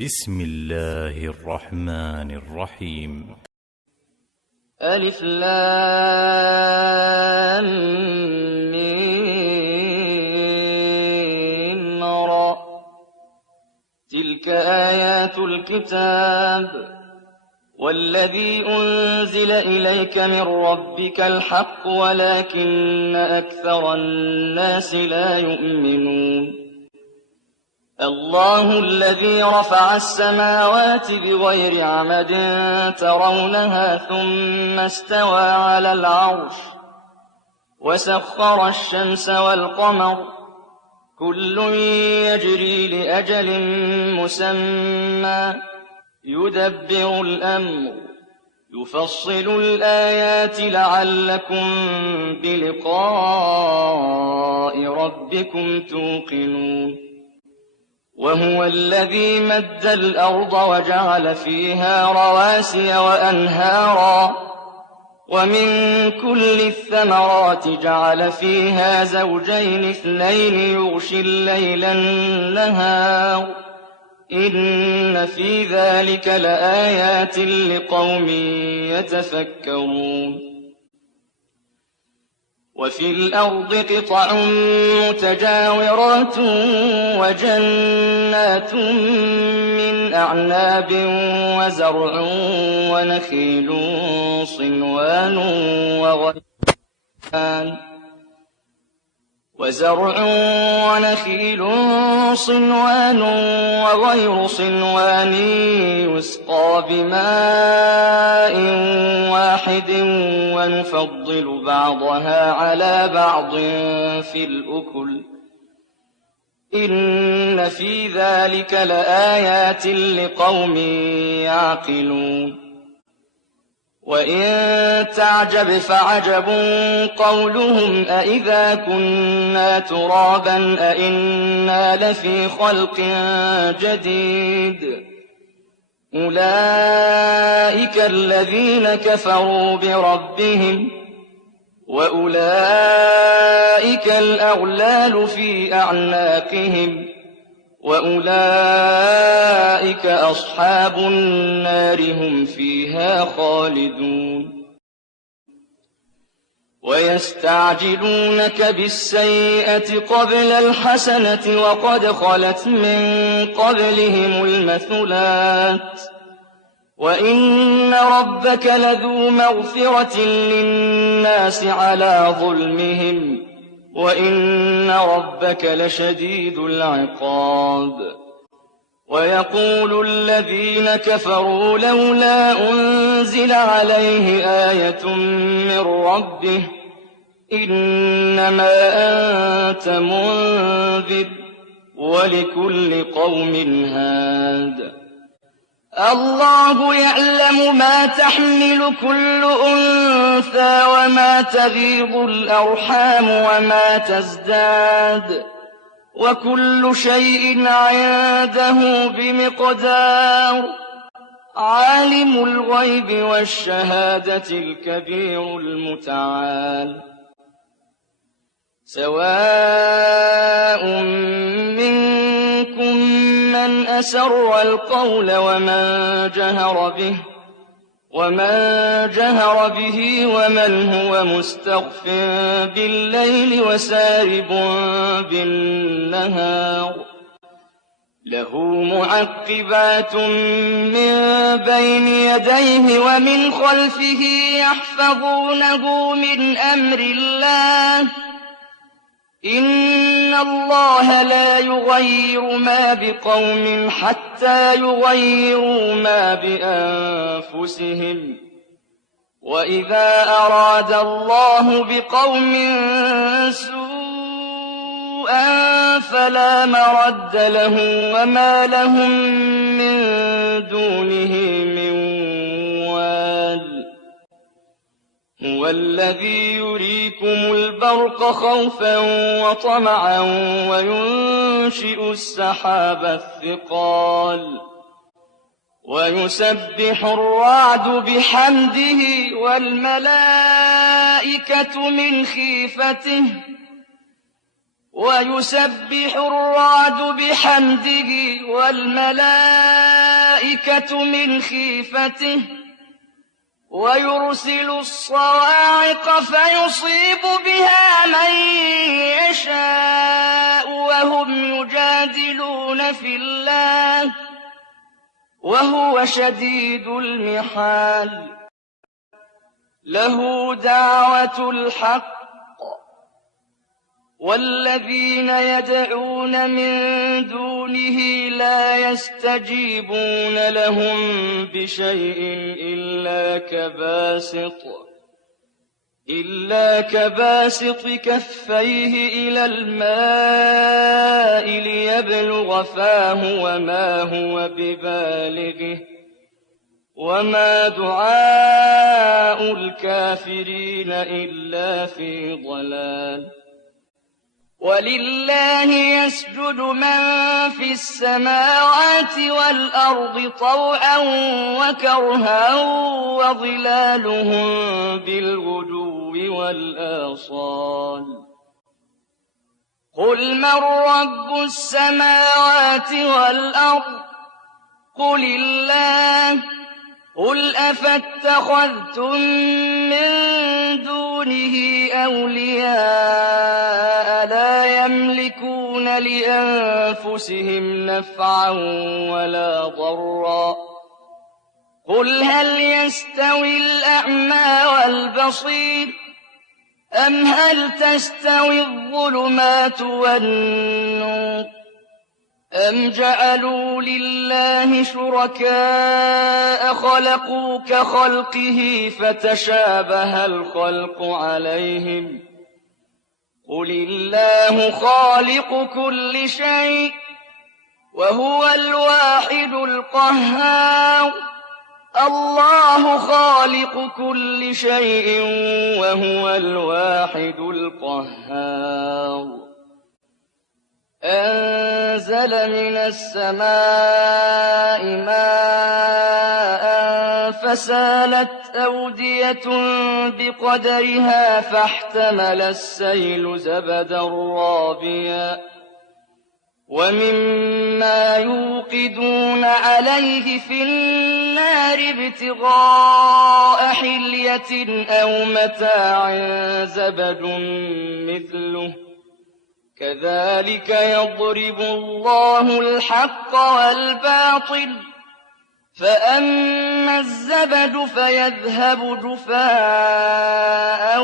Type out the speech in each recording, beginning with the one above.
بسم الله الرحمن الرحيم. ألف لام ميم را. تلك آيات الكتاب والذي أنزل إليك من ربك الحق ولكن أكثر الناس لا يؤمنون. الله الذي رفع السماوات بغير عمد ترونها ثم استوى على العرش وسخر الشمس والقمر كل يجري لأجل مسمى يدبر الأمر يفصل الآيات لعلكم بلقاء ربكم توقنون. وهو الذي مد الأرض وجعل فيها رواسي وأنهارا ومن كل الثمرات جعل فيها زوجين اثنين يغشي الليل النهار إن في ذلك لآيات لقوم يتفكرون. وفي الأرض قطع متجاورات وجنات من أعناب وزرع ونخيل صنوان وغير صنوان يسقى بماء واحد ونفضل بعضها على بعض في الأكل إن في ذلك لآيات لقوم يعقلون. وإن تعجب فعجب قولهم أإذا كنا ترابا أإنا لفي خلق جديد أولئك الذين كفروا بربهم وأولئك الأغلال في أعناقهم وأولئك أصحاب النار هم فيها خالدون. ويستعجلونك بالسيئة قبل الحسنة وقد خلت من قبلهم المثلات وإن ربك لذو مغفرة للناس على ظلمهم وإن ربك لشديد العقاب. ويقول الذين كفروا لولا أنزل عليه آية من ربه إنما أنت منذر ولكل قوم هاد. الله يعلم ما تحمل كل أنثى وما تغيض الأرحام وما تزداد وكل شيء عنده بمقدار. عالم الغيب والشهادة الكبير المتعال. سواء منكم من أسر القول ومن جهر به ومن هو مستخف بالليل وسارب بالنهار له معقبات من بين يديه ومن خلفه يحفظونه من أمر الله إن الله لا يغير ما بقوم حتى يغيروا ما بأنفسهم وإذا أراد الله بقوم سوءا فلا مرد له وما لهم من دونه من وال. هو الذي يريكم البرق خوفا وطمعا وينشئ السحاب الثقال ويسبح الرعد بحمده والملائكة من خيفته ويسبح الرعد بحمده والملائكة الْمَلَائِكَةُ مِنْ خِيفَتِهِ وَيُرْسِلُ الصَّوَاعِقَ فَيُصِيبُ بِهَا مَن يَشَاءُ وَهُمْ يُجَادِلُونَ فِي اللَّهِ وَهُوَ شَدِيدُ الْمِحَالِ لَهُ دَعْوَةُ الْحَقِّ وَالَّذِينَ يَدْعُونَ مِن دُونِهِ لَا يَسْتَجِيبُونَ لَهُم بِشَيْءٍ إِلَّا كَبَاسِطِ كَفَّيْهِ إِلَى الْمَاءِ لِيَبْلُغَ فَاهُ وَمَا هُوَ بِبَالِغِهِ ۚ وَمَا دُعَاءُ الْكَافِرِينَ إِلَّا فِي ضَلَالٍ وَلِلَّهِ يَسْجُدُ مَن فِي السَّمَاوَاتِ وَالْأَرْضِ طَوْعًا وَكَرْهًا وَظِلَالُهُم بِالْغُدُوِّ وَالْآصَالِ قُلْ مَن رَّبُّ السَّمَاوَاتِ وَالْأَرْضِ قُلِ اللَّهُ قُلْ أَفَاتَّخَذْتُم مِّن دُونِهِ أَوْلِيَاءَ لَا يَمْلِكُونَ لِأَنفُسِهِمْ نَفْعًا وَلَا ضَرًّا قُلْ هَلْ يَسْتَوِي الْأَعْمَىٰ وَالْبَصِيرُ أَمْ هَلْ تَسْتَوِي الظُّلُمَاتُ وَالنُّورُ أَمْ جَعَلُوا لِلَّهِ شُرَكَاءَ خَلَقُوا كَخَلْقِهِ فَتَشَابَهَ الْخَلْقُ عَلَيْهِمْ ۚ قُلِ اللَّهُ خَالِقُ كُلِّ شَيْءٍ وَهُوَ الْوَاحِدُ الْقَهَّارُ اللَّهُ خَالِقُ كُلِّ شَيْءٍ وَهُوَ الْوَاحِدُ الْقَهَّارُ أَنزَلَ مِنَ السَّمَاءِ مَاءً فَسَالَتْ أَوْدِيَةٌ بِقَدَرِهَا فَاحْتَمَلَ السَّيْلُ زَبَدًا رَّابِيًا وَمِمَّا يُوقِدُونَ عَلَيْهِ فِي النَّارِ ابْتِغَاءَ حِلْيَةٍ أَوْ مَتَاعٍ زَبَدٌ مِّثْلُهُ كَذَٰلِكَ يَضْرِبُ اللَّهُ الْحَقَّ وَالْبَاطِلَ ۚ فَأَمَّا الزَّبَدُ فَيَذْهَبُ جُفَاءً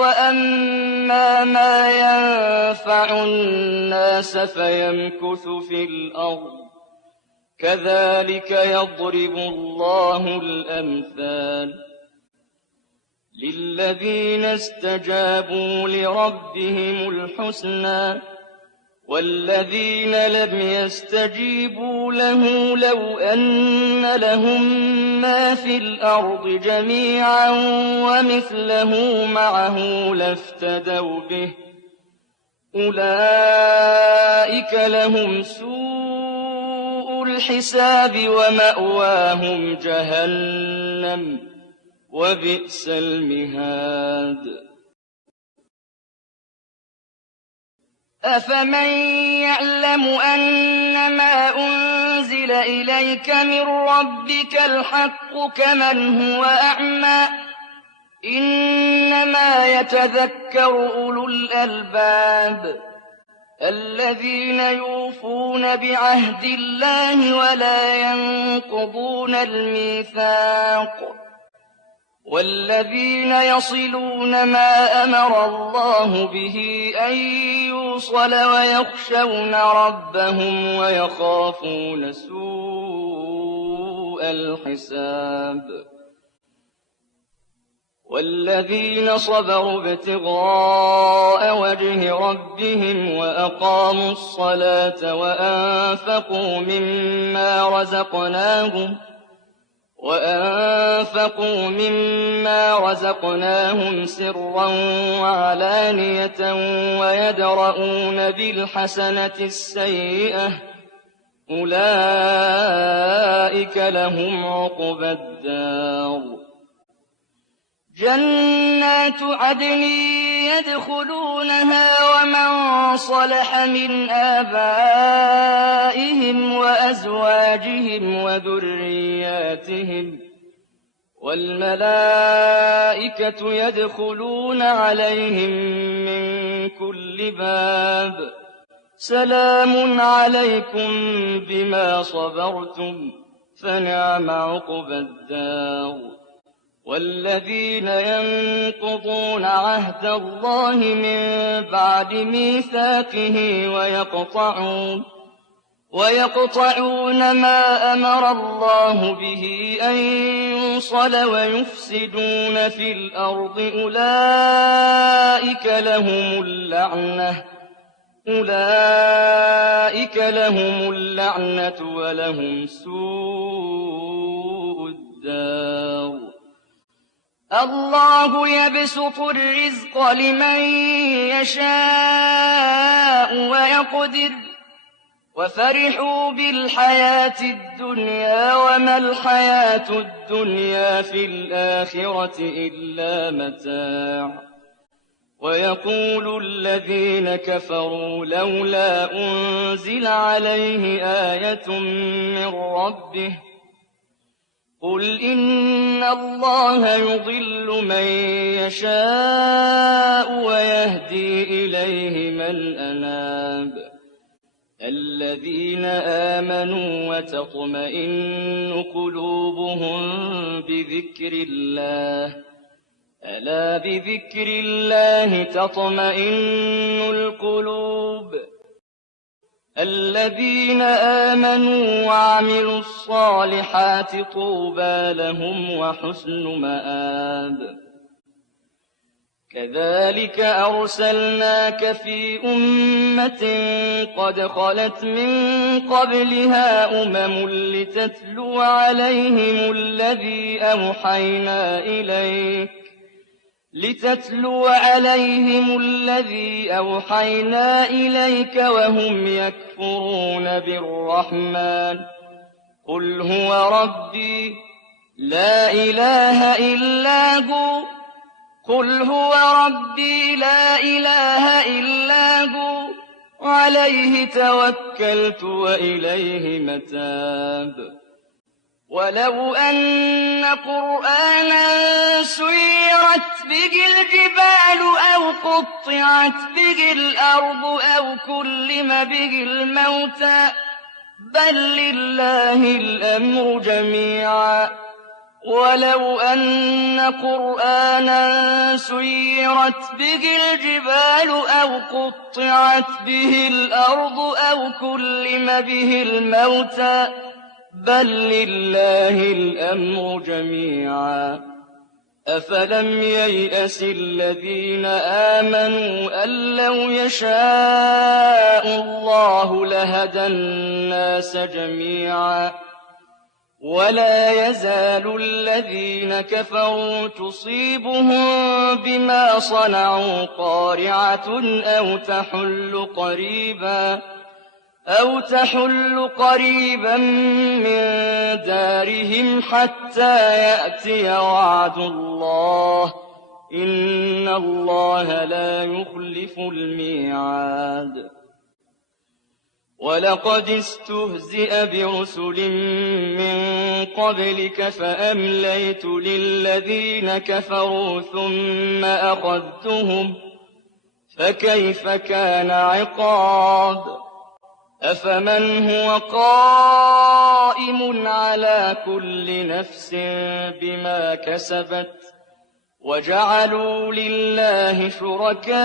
وَأَمَّا مَا يَنفَعُ النَّاسَ فَيَمْكُثُ فِي الْأَرْضِ ۚ كَذَٰلِكَ يَضْرِبُ اللَّهُ الْأَمْثَالَ لِلَّذِينَ اسْتَجَابُوا لِرَبِّهِمُ الْحُسْنَىٰ ۚ وَالَّذِينَ لَمْ يَسْتَجِيبُوا لَهُ لَوْ أَنَّ لَهُم مَّا فِي الْأَرْضِ جَمِيعًا وَمِثْلَهُ مَعَهُ لَافْتَدَوْا بِهِ ۚ أُولَٰئِكَ لَهُمْ سُوءُ الْحِسَابِ وَمَأْوَاهُمْ جَهَنَّمُ ۖ وَبِئْسَ الْمِهَادُ أَفَمَن يَعْلَمُ أَنَّمَا أُنزِلَ إِلَيْكَ مِن رَّبِّكَ الْحَقُّ كَمَنْ هُوَ أَعْمَىٰ ۚ إِنَّمَا يَتَذَكَّرُ أُولُو الْأَلْبَابِ الَّذِينَ يُوفُونَ بِعَهْدِ اللَّهِ وَلَا يَنقُضُونَ الْمِيثَاقَ وَالَّذِينَ يَصِلُونَ مَا أَمَرَ اللَّهُ بِهِ أَن يُوصَلَ وَيَخْشَوْنَ رَبَّهُمْ وَيَخَافُونَ سُوءَ الْحِسَابِ وَالَّذِينَ صَبَرُوا ابْتِغَاءَ وَجْهِ رَبِّهِمْ وَأَقَامُوا الصَّلَاةَ وَأَنفَقُوا مِمَّا رَزَقْنَاهُمْ سِرًّا وَعَلَانِيَةً وَيَدْرَءُونَ بِالْحَسَنَةِ السَّيِّئَةَ ۚ أُولَٰئِكَ لَهُمْ عُقْبَى الدَّارِ جنات عدن يدخلونها ومن صلح من آبائهم وأزواجهم وذرياتهم والملائكة يدخلون عليهم من كل باب سلام عليكم بما صبرتم فنعم عقبى الدار والذين ينقضون عهد الله من بعد ميثاقه ويقطعون ما أمر الله به أن يوصل ويفسدون في الأرض أولئك لهم اللعنة ولهم سوء الدار الله يبسط الرزق لمن يشاء ويقدر وفرحوا بالحياة الدنيا وما الحياة الدنيا في الآخرة إلا متاع ويقول الذين كفروا لولا أنزل عليه آية من ربه قل إن الله يضل من يشاء ويهدي إليه من أناب الذين آمنوا وتطمئن قلوبهم بذكر الله ألا بذكر الله تطمئن القلوب الذين آمنوا وعملوا الصالحات طوبى لهم وحسن مآب كذلك أرسلناك في أمة قد خلت من قبلها لتتلو عليهم الذي أوحينا إليك وهم يكفرون بالرحمن قل هو ربي لا إله إلا هو عليه توكلت وإليه متاب ولو أن قرآنا سيرت به الجبال أو قطعت به الأرض أو كلم به الموتى بل لله الأمر جميعا ولو أن قرآنا سيرت به الجبال أو قطعت به الأرض أو كلم به الموتى بل لله الأمر جميعا أفلم ييأس الذين آمنوا أن لو يشاء الله لهدى الناس جميعا ولا يزال الذين كفروا تصيبهم بما صنعوا قارعة أو تحل قريبا من دارهم حتى يأتي وعد الله إن الله لا يخلف الميعاد ولقد استهزئ برسل من قبلك فأمليت للذين كفروا ثم أخذتهم فكيف كان عقاب أفمن هو قائم على كل نفس بما كسبت وجعلوا لله شركاء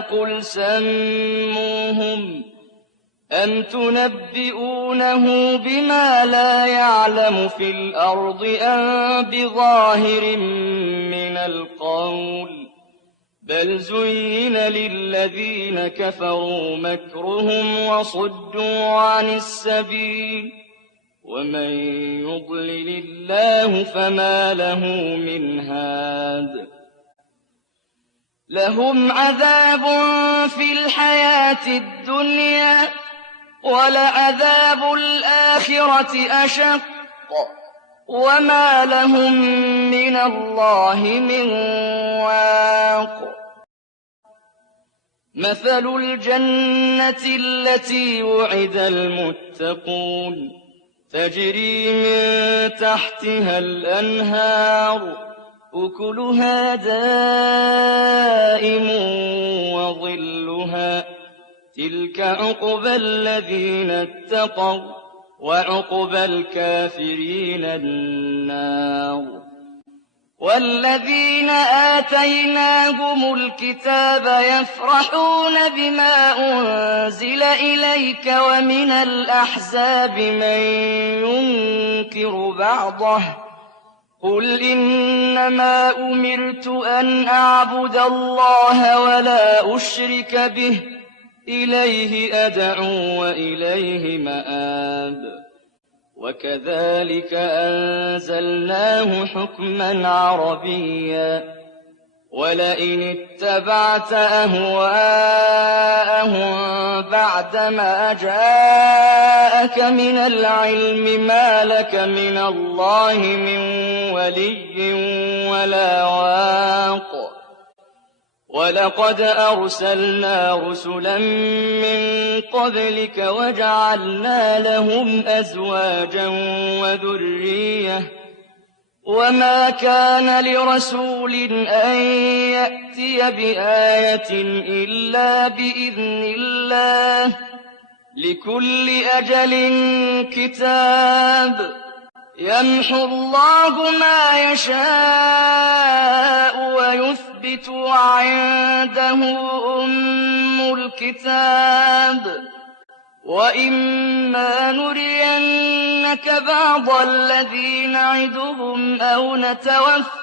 قل سموهم أم تنبئونه بما لا يعلم في الأرض أم بظاهر من القول بل زين للذين كفروا مكرهم وصدوا عن السبيل ومن يضلل الله فما له من هاد لهم عذاب في الحياة الدنيا ولعذاب الآخرة أشق وما لهم من الله من واق. مثل الجنة التي وعد المتقون تجري من تحتها الأنهار أكلها دائم وظلها تلك عقبى الذين اتقوا وعقبى الكافرين النار. والذين آتيناهم الكتاب يفرحون بما أنزل إليك ومن الأحزاب من ينكر بعضه قل إنما أمرت أن أعبد الله ولا أشرك به إليه أدعو وإليه مآب. وكذلك أنزلناه حكما عربيا ولئن اتبعت أهواءهم بعدما جاءك من العلم ما لك من الله من ولي ولا واق. ولقد أرسلنا رسلا من قبلك وجعلنا لهم أزواجا وذرية وما كان لرسول أن يأتي بآية إلا بإذن الله لكل أجل كتاب. يمحو الله ما يشاء ويثبت وعنده أم الكتاب. وإما نرينك بعض الذي نعدهم أو نتوفينك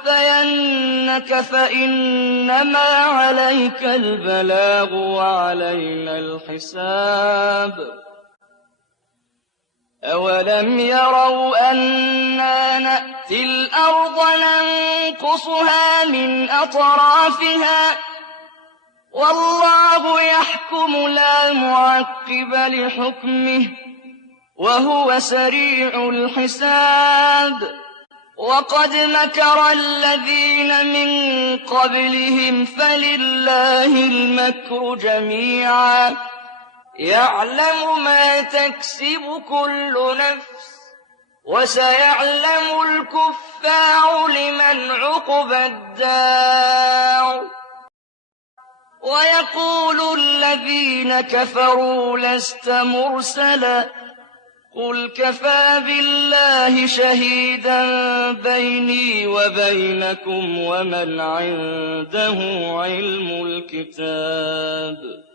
فإنما عليك البلاغ وعلينا الحساب. أولم يروا أنا نأتي الأرض ننقصها من أطرافها والله يحكم لا معقب لحكمه وهو سريع الحساب. وقد مكر الذين من قبلهم فلله المكر جميعا يعلم ما تكسب كل نفس وسيعلم الكفار لمن عقبى الدار. ويقول الذين كفروا لست مرسلا قل كفى بالله شهيدا بيني وبينكم ومن عنده علم الكتاب.